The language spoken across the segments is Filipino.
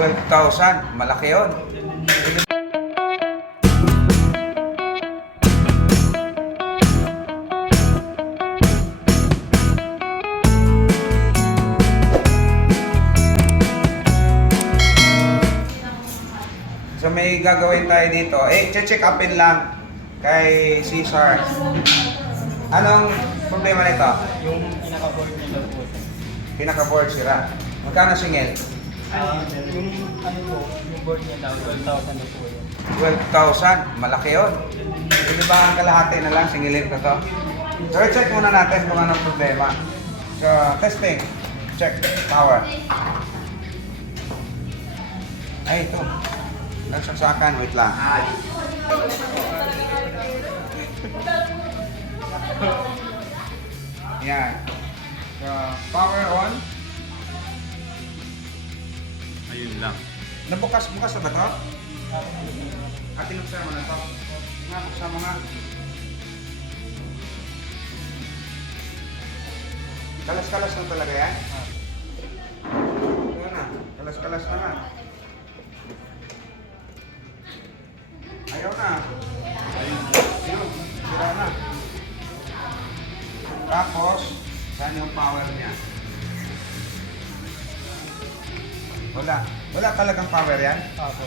12,000. Malaki yun. So may gagawin tayo dito. Check upin lang kay Cesar. Anong problema nito? Yung pinaka-board nila po. Pinaka-board sira. Magkano singil? Yung ano po, yung board niya daw, 12,000 na po yun. 12,000. Malaki yun. Hindi ba ang kalahati na lang singilin ko to? So check muna natin kung anong problema. So testing. Check. Power. Ay, ito. Nagsaksakan. Wait lang. Yan. So, power on. Ayun lang. Nabukas na ba ito? At tinuksan mo na ito. Nga, buksan mo nga. Kalas-kalas na talaga yan? Ito na. Kalas-kalas na nga. Ayaw na. Ayun. Sira na. Tapos, saan yung power niya? Wala. Wala talagang power yan? Apo.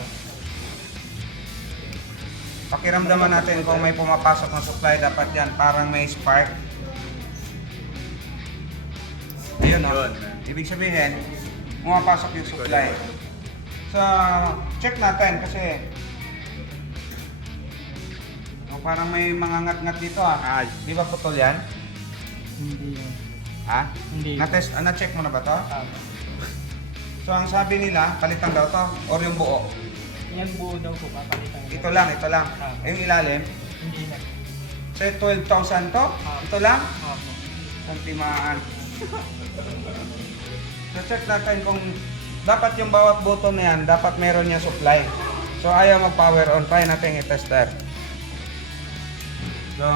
Pakiramdaman natin kung may pumapasok ng supply, dapat yan. Parang may spark. Ayun, no? Yun. Ibig sabihin, pumapasok yung supply. So, check natin kasi parang may mga ngat-ngat dito Ay. Di ba putol yan? Hindi yun. Ha? Hindi. Na-test, na-check mo na ba to? Apo. So, ang sabi nila, palitan daw to or yung buo. Yan buo daw po, papalitan. Ito lang, ito lang. Yung ilalim, Hindi na. so 12,000 to? Ito lang? Apo. Santimaan. So check natin kung dapat yung bawat button na yan, dapat meron niya supply. So ayaw mag-power on, try natin i-tester. So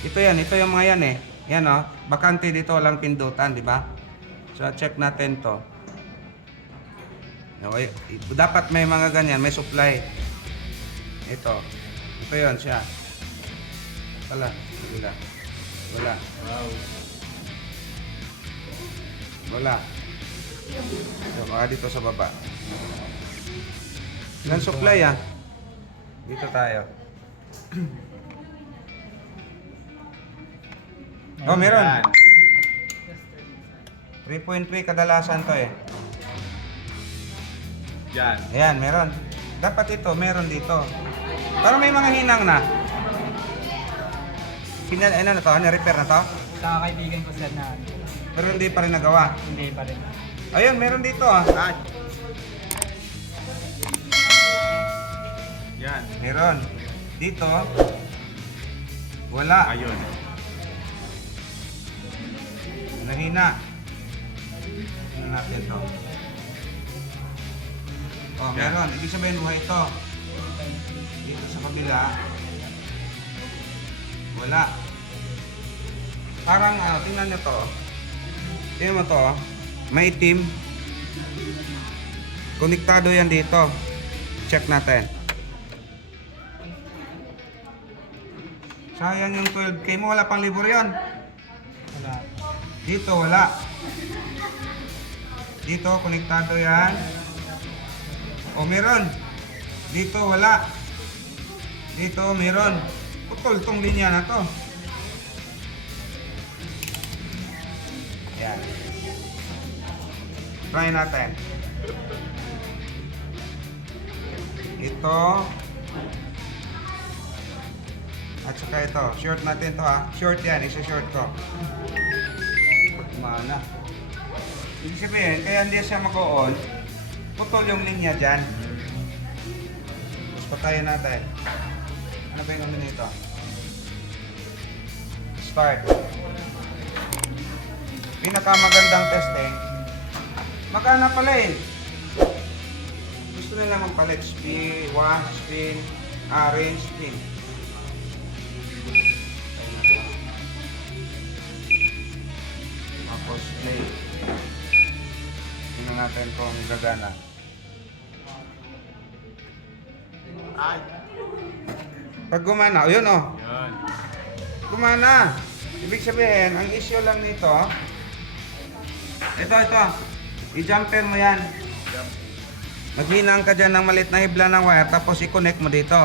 ito yan, ito yung mga yan eh. Yan o, bakante dito, walang pindutan, di ba? So check natin to. Okay. Dapat may mga ganyan, may supply. Ito yun siya. Wala. Wala. So, baka dito sa baba. Ilan supply ah? Dito tayo. Oh, meron. Yan. 3.3 kadalasan to eh. Yan. Ayan, meron. Dapat ito, meron dito. Parang may mga hinang na. Ano na to? Na-repair na to? Sa kaibigan ko sila na Pero hindi pa rin nagawa. hindi pa rin. Ayun, meron dito ah. Yan. Meron. Dito. Wala. Ayun. Nahina. Ano natin to? Oh, Yan. meron. Ibig sabihin buhay ito. Dito sa kabila. Wala. Parang tingnan nyo to. Tingnan mo to. May itim. Konektado yan dito. Check natin. Sayang yung 12K mo. Wala pang libur yun. Wala. Dito wala. Dito konektado yan. O meron. Dito wala. Dito meron. Putol tong linya na to. Yan. Try natin. Ito. At saka ito. Short natin to ha. Short yan. Isa-short ko. Mana. Ibig sabihin, kaya hindi siya mag-on, putol yung linya dyan. Tapos patayin natin. Ano ba yung ano nito? Start. Pinakamagandang testing. Magkana pala eh. Gusto nila magpalit. Spin, one, spin, range, spin. Tapos play. Tingnan natin kung gagana. Pag gumana, yun oh. Yan. Gumana. Ibig sabihin, ang issue lang nito, ito. I-jumper mo yan. Maghinang ka dyan ng malit na hibla ng wire, tapos i-connect mo dito.